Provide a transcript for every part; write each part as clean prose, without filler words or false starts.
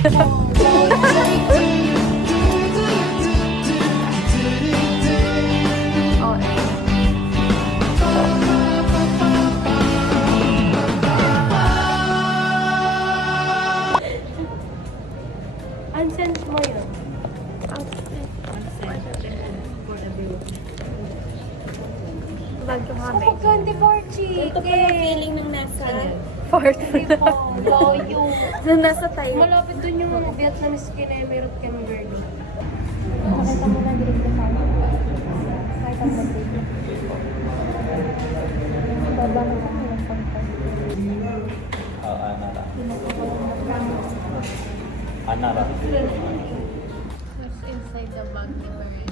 Unsend mo yun. Bagyo kami. Oh, candy bar chicken. Ito pa yung feeling ng nasa niya. Fort. Loyo. Nasa tayo. Malapit dun yung Vietnamese kinemirot kami girl. Nakita mo na direct sa farm. Nakita mo na direct. Baba na kami ng pangkay. Anara. What's inside the bag ni Marie?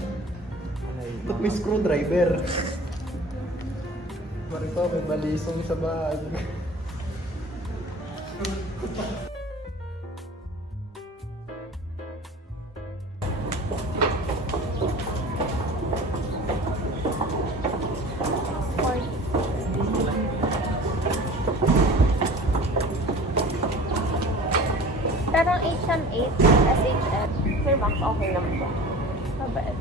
Ba't may screwdriver? Marito, may balisong sa bag. Parang HM8, SHF. Fair box, okay naman siya. Mabait.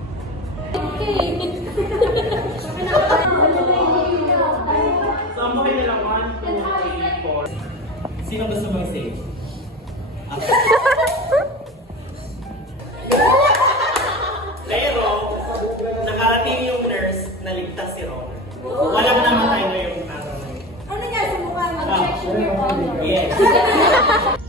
Saan mo kayo lang? 1, 2, 3, 4. Sino gusto mag-save? Pero, nakarating yung nurse na ligtas si Ron. Walang namatay na yung araw na yun. Ano nga sa mukha? Mag-injection your mama. Yes.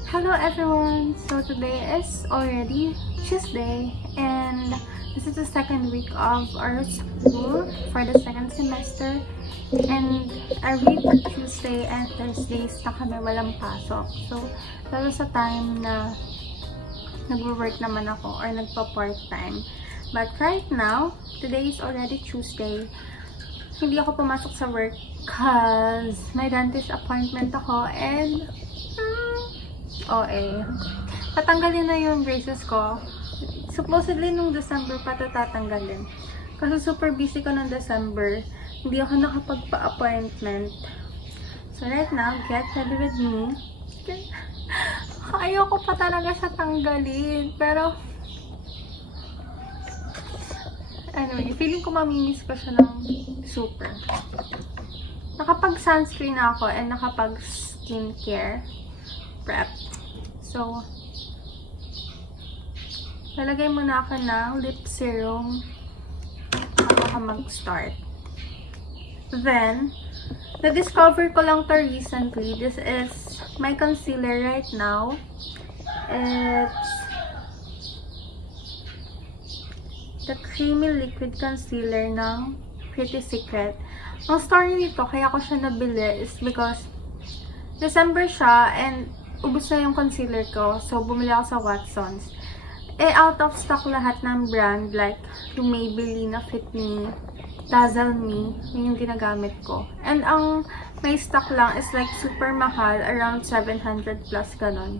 Hello everyone! So today is already Tuesday and this is the second week of our school for the second semester. And every Tuesday and Thursdays na kami walang pasok. So, lalo sa time na nag-work naman ako or nagpa-part-time. But right now, today is already Tuesday. Hindi ako pumasok sa work cause may dentist appointment ako and tatanggalin na yung braces ko. Supposedly nung December pa tatanggalin. Kasi super busy ko nung December. Hindi ako nakapagpa-appointment. So right now, get ready with me. Ayoko pa talaga siya tanggalin. Pero anyway, feeling ko mamimiss ko siya ng super. Nakapag-sunscreen na ako and nakapag-skincare prep. So, lalagay muna ako ng lip serum bago ako mag-start. Then, na-discover ko lang to recently. This is my concealer right now. It's the creamy liquid concealer ng Pretty Secret. Ang story nito, kaya ko siya nabili is because December siya and ubos na yung concealer ko. So, bumili ako sa Watsons. Out of stock lahat ng brand. Like, yung Maybelline na Fit Me, Dazzle Me. Yun yung ginagamit ko. And ang may stock lang is like super mahal. Around 700 plus ganon.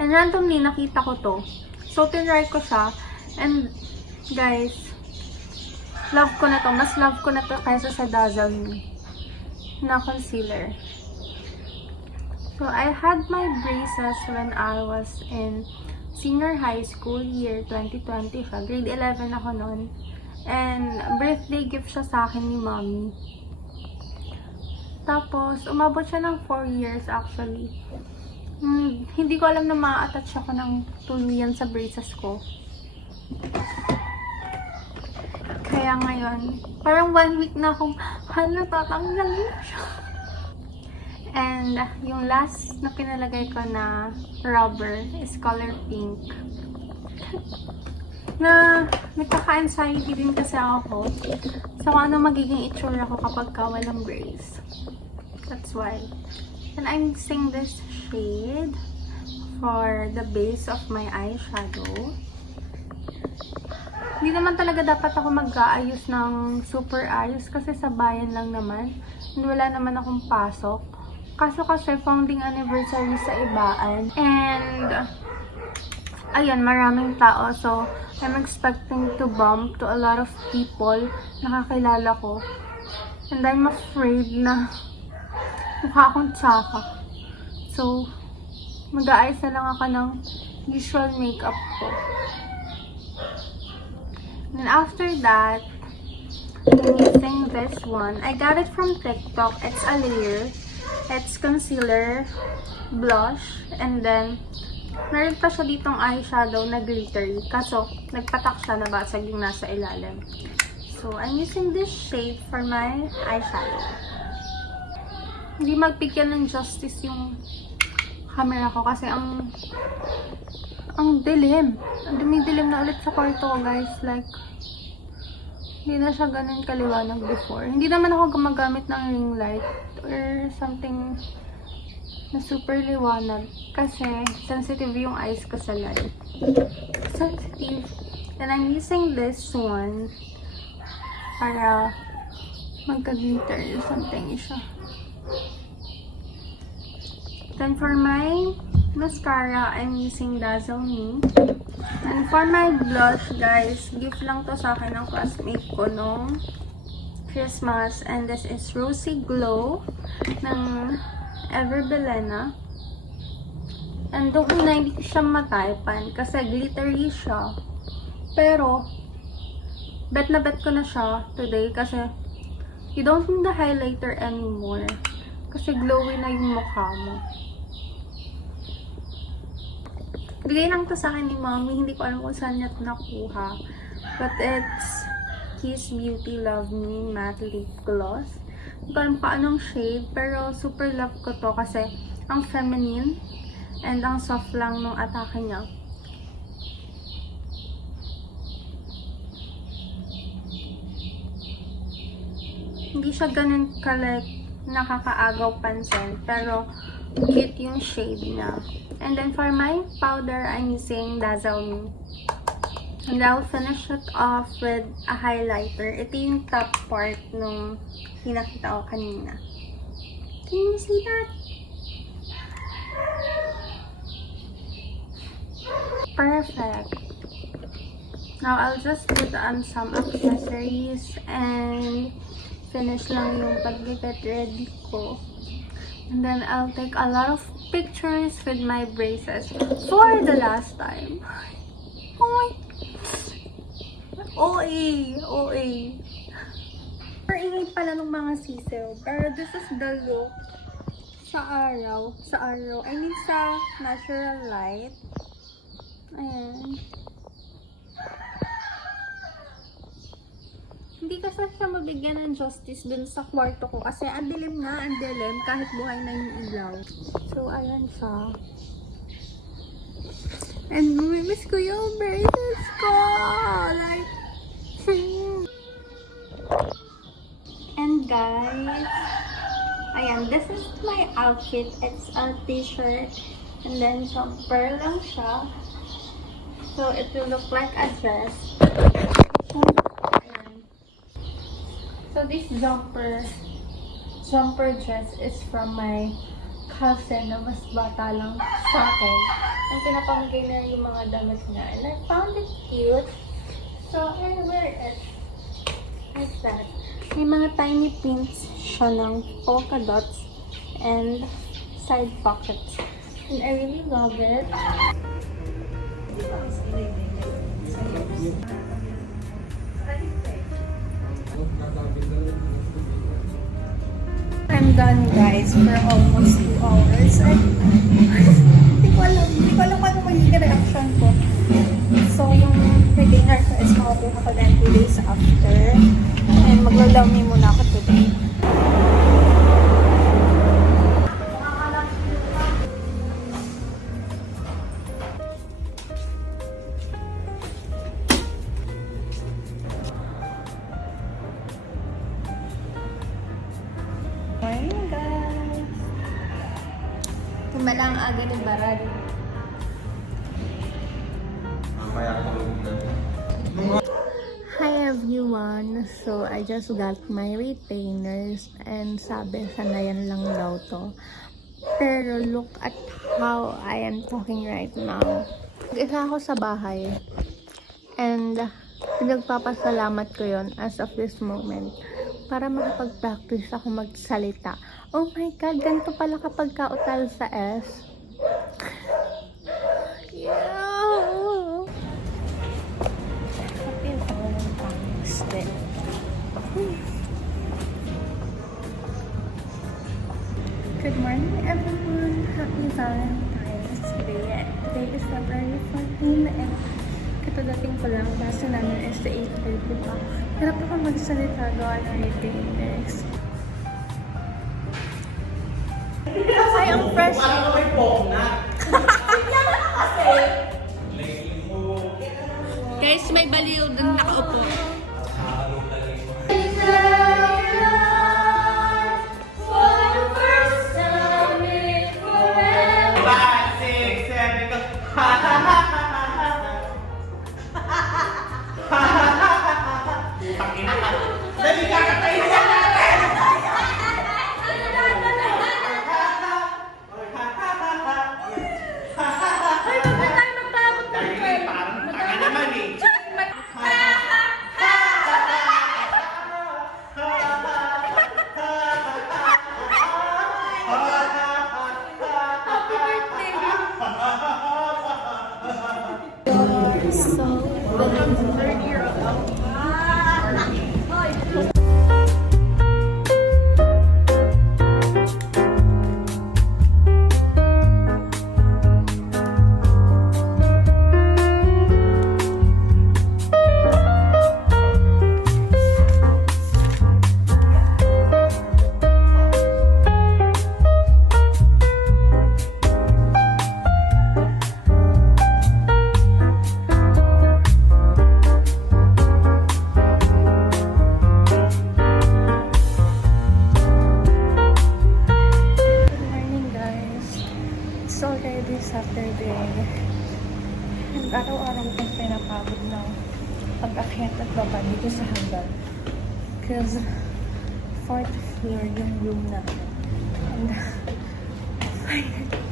And randomly, nakita ko to. So, tinry ko siya. And, guys, love ko na to. Mas love ko na to kaysa sa Dazzle Me na concealer. So, I had my braces when I was in senior high school year 2020. Grade 11 ako noon. And, birthday gift siya sa akin ni mommy. Tapos, umabot siya ng 4 years actually. Hindi ko alam na ma-attach ako ng tuluyan sa braces ko. Kaya ngayon, parang 1 week na akong, hala, tatanggalin siya. And yung last na pinalagay ko na rubber is color pink. Na nagkaka-anxiety din kasi ako. So, ano magiging itsura ko kapag walang brace. That's why. And I'm using this shade for the base of my eyeshadow. Hindi naman talaga dapat ako mag-aayos ng super ayos kasi sa bayan lang naman. And wala naman akong pasok. Kaso kasi founding anniversary sa Ibaan. And ayun, maraming tao. So, I'm expecting to bump to a lot of people na kakilala ko. And I'm afraid na mukha akong tsaka. So, mag-aayos na lang ako ng usual makeup ko. Then after that, I'm using this one. I got it from TikTok. It's a layer. It's concealer, blush, and then meron pa siya ditong eyeshadow na glittery. Kaso, nagpatak siya, nabasag yung nasa ilalim. So, I'm using this shade for my eyeshadow. Hindi magpigyan ng justice yung camera ko kasi ang dilim. Ang dumidilim na ulit sa kwarto ko, guys. Like, hindi na siya ganun kaliwanag before. Hindi naman ako gumagamit ng ring light or something na super liwanag kasi sensitive yung eyes ko sa light. Sensitive. And I'm using this one para magka-glitter or something siya. Then for my mascara, I'm using Dazzle Me. And for my blush, guys, gift lang to sa akin ng classmate ko nung Christmas. And this is Rosy Glow ng Ever Belena. And doon una, hindi ko siya mataypan kasi glittery siya. Pero, bet na bet ko na siya today kasi you don't need the highlighter anymore. Kasi glowy na yung mukha mo. Bigay lang to sa akin ni Mommy. Hindi ko alam kung saan niya ito nakuha. But it's Kiss Beauty Love Me Matte Lip Gloss. Hindi ko alam pa anong shade. Pero super love ko to kasi ang feminine and ang soft lang nung atake niya. Hindi siya ganun nakakaagaw pansin. Pero cute yung shade niya. And then for my powder, I'm using Dazzle Me. And I'll finish it off with a highlighter. Ito yung top part nung hinakita ko kanina. Can you see that? Perfect. Now I'll just put on some accessories and finish lang yung pag-get ready ko. And then I'll take a lot of pictures with my braces for the last time. Oh my... OA. Pero ingay pala ng mga sisew. Pero this is the look sa araw. I mean sa natural light. Ayan. Hindi kasi siya mabigyan ng justice dun sa kwarto ko. Kasi ang dilim kahit buhay na yung ilaw. So, ayan siya. And miss ko yung braces ko. Like, and guys, ayan, this is my outfit. It's a t-shirt. And then, jumper lang siya. So, it will look like a dress. So this jumper dress is from my cousin na mas bata lang sa akin. Ang pinapamigay na yung mga damit niya. And I found it cute. So I wear it. Like that. May mga tiny pins siya ng polka dots and side pockets. And I really love it. I'm done, guys, for almost 2 hours. Hindi ko alam ano magiging reaction ko. So, yung retainer ko is makabuha ko din 2 days after. And maglalami muna ako today. Morning, guys! Tumalang aga ni Barad. Hi everyone! So, I just got my retainers and sabi sanayan lang daw to. Pero look at how I am talking right now. Isa ako sa bahay and pinagpapasalamat ko yon as of this moment. Para makapag-practice ako magsalita. Oh my God, ganito pala kapag kautal sa S. is February 14 and katadating ko lang klase namin is sa 8:30 pa. Hirap ako magsalita gawa ng reading index. Ay, ang fresh. Parang may pokna. Guys, may baliw dun nakaupo. 5, 6, 7, go. Putang ina ka. Dali ka, katayin na natin! Dali, parang tanga naman eh. Good morning guys. It's already Saturday. And araw-araw itong pinapagod ng pag-akyat at baba dito sa hanggan. Because 4th floor yung room namin. And finally,